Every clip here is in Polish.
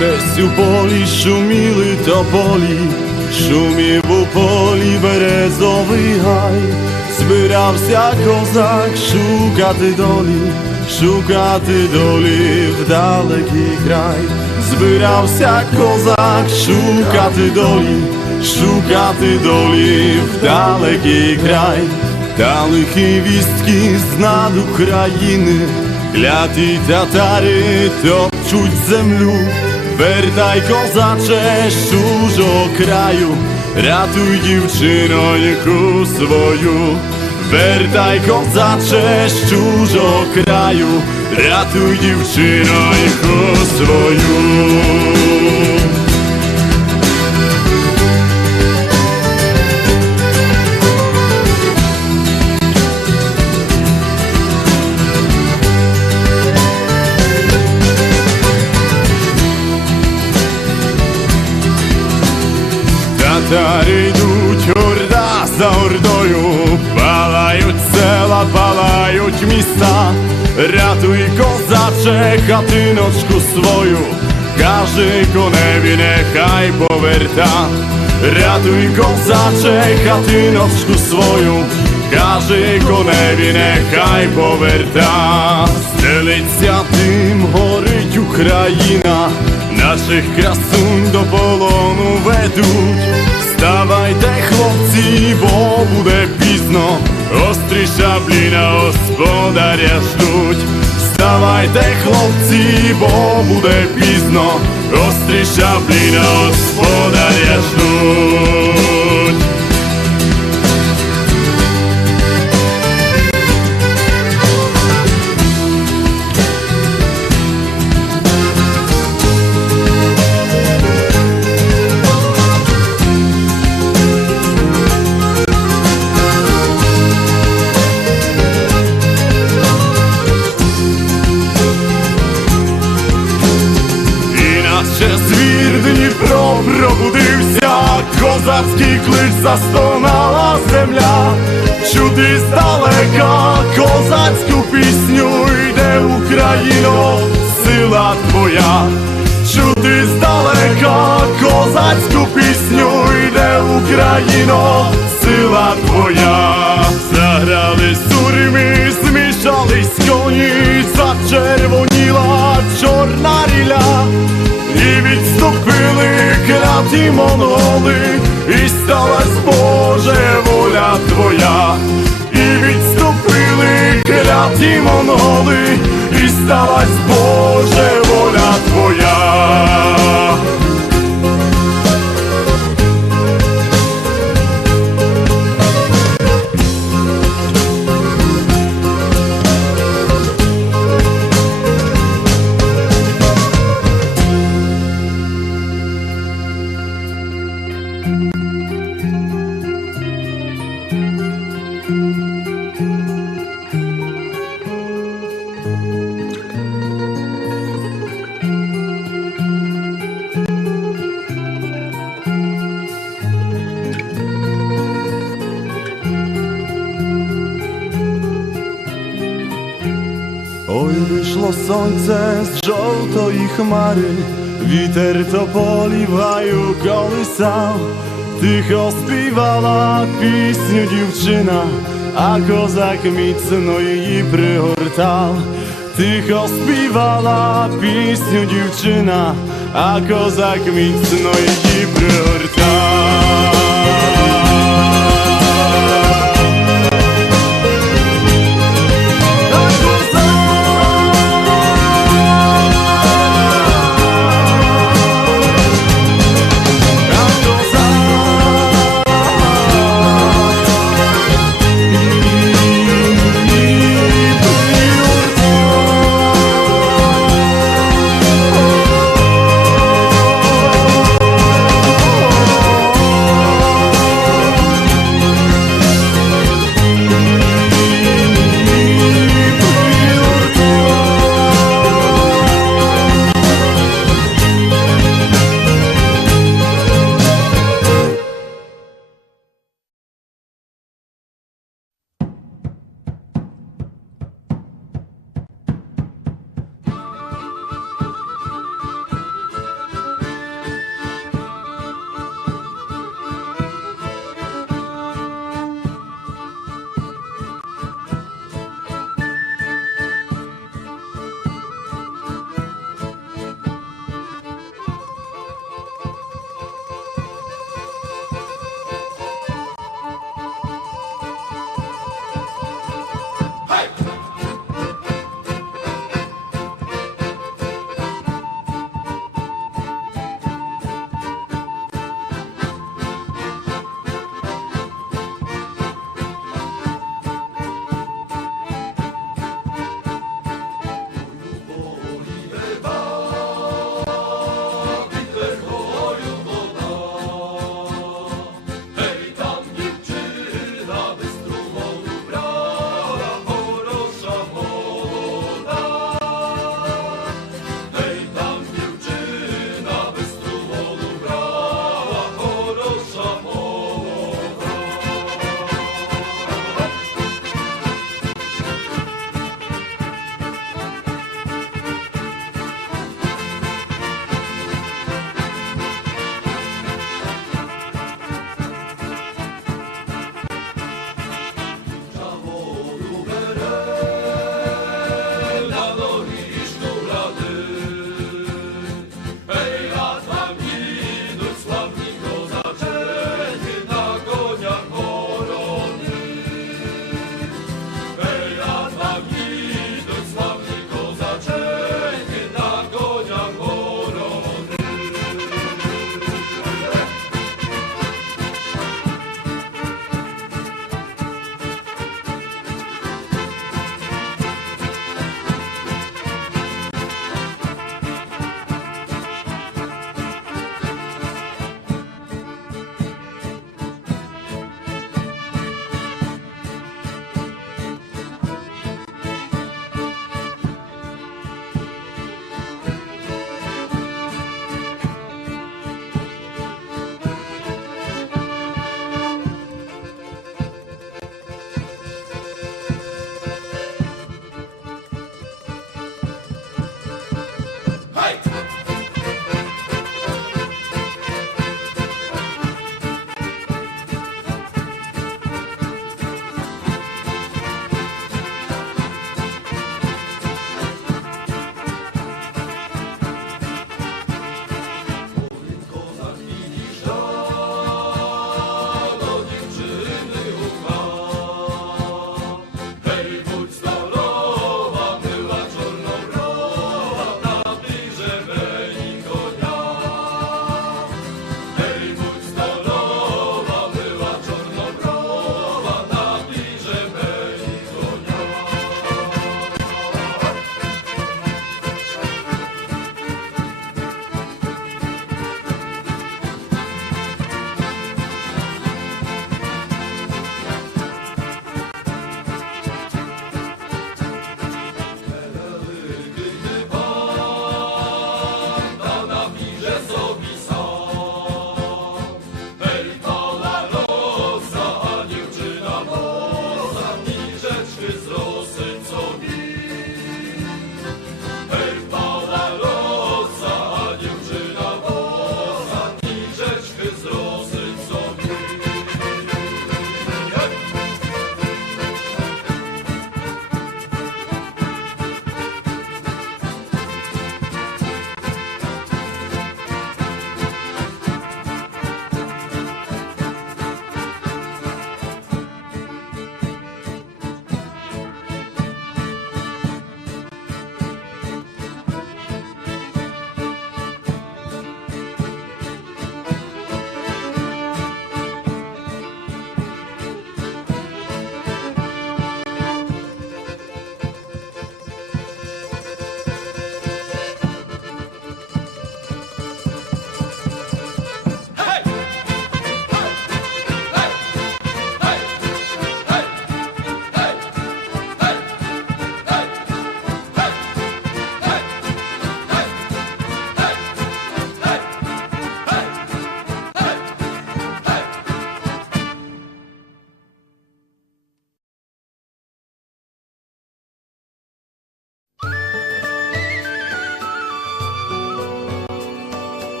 десь у полі шуміли тополі, шумів у полі березовий гай. Збирався козак шукати долі в далекий край. Збирався козак шукати долі в далекий край. Та лихі вістки з-над України, кляті татари топчуть землю. Вертай, козаче, з чужого краю, рятуй дівчиноньку свою. Вертай, козаче, з чужого краю, рятуй дівчиноньку свою. Татари йдуть орда за ордою, палають села, палають міста. Рятуй, козаче, хатиночку свою, кажи коневі, нехай поверта. Рятуй, козаче, хатиночку свою, кажи коневі, нехай поверта. Стелиться дим, горить Україна, наших красунь до полону ведуть. Вставайте, хлопці, бо буде пізно, острі шаблі на господаря ждуть. Вставайте, хлопці, бо буде пізно, острі шаблі на господаря ждуть. Звір Дніпро пробудився, козацький клич застонала земля. Чути здалека козацьку пісню, йде Україно, сила твоя. Чути здалека козацьку пісню, йде Україно, сила твоя. Заграли сурми, змішались коні, зачервоніла чорна ріля. І відступили кляті монголи, і сталась, Боже, воля твоя. І відступили кляті монголи, і сталась, Боже, воля твоя. Ой, вийшло сонце з жовтої хмари, вітер тополі в гаю колисав. Тихо співала пісню дівчина, а козак міцно її пригортав. Тихо співала пісню дівчина, а козак міцно її пригортав.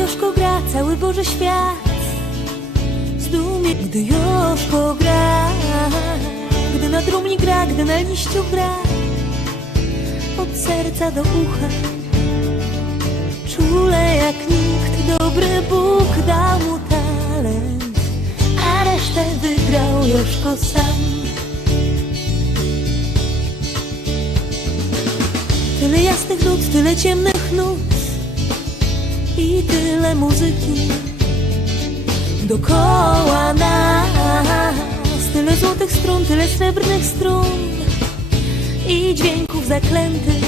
Joszko gra, cały Boży świat zdumie, gdy Joszko gra, gdy na trumnie gra, gdy na liściu gra, od serca do ucha, czule jak nikt, dobry Bóg dał mu talent, a resztę wygrał Joszko sam. Tyle jasnych nut, tyle ciemnych nut i tyle muzyki dokoła nas, tyle złotych strun, tyle srebrnych strun i dźwięków zaklętych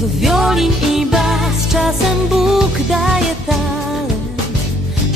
w wiolin i bas. Czasem Bóg daje talent,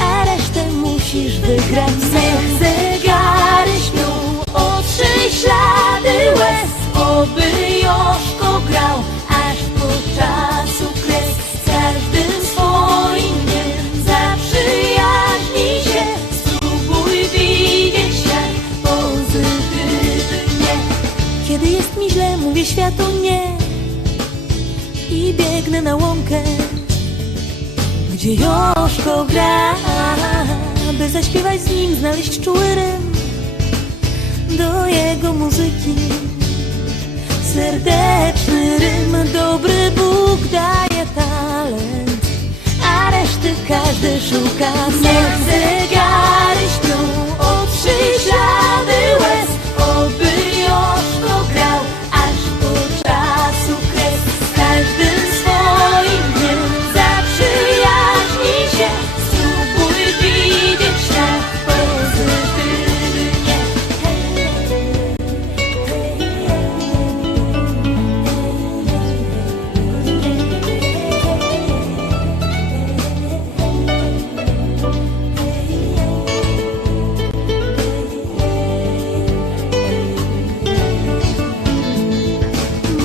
a resztę musisz wygrać. Niech zegary śpią, otrzyj ślady łez, oby Joszko grał aż po czasu kres. Z każdym swoim dniem zaprzyjaźnij się, spróbuj widzieć świat pozytywnie. Kiedy jest mi źle, mówię światu nie i biegnę na łąkę, gdzie Joszko gra, by zaśpiewać z nim, znaleźć czuły rym do jego muzyki. Serdeczny rym, dobry Bóg daje talent, a reszty każdy szuka. Niech zegary śpią, otrzyj ślady łez, oby Joszko grał aż po czasu kres. Z każdym swoim dniem zaprzyjaźnij się, spróbuj widzieć świat pozytywnie.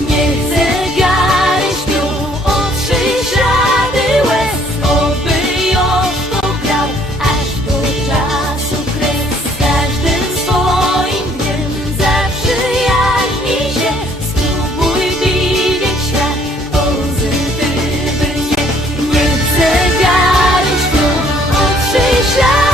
Niech zegary śpią, otrzyj ślady łez, oby Joszko grał aż do czasu kres. Z każdym swoim dniem zaprzyjaźnij się, spróbuj widzieć świat pozytywnie. Niech zegary śpią, otrzyj ślady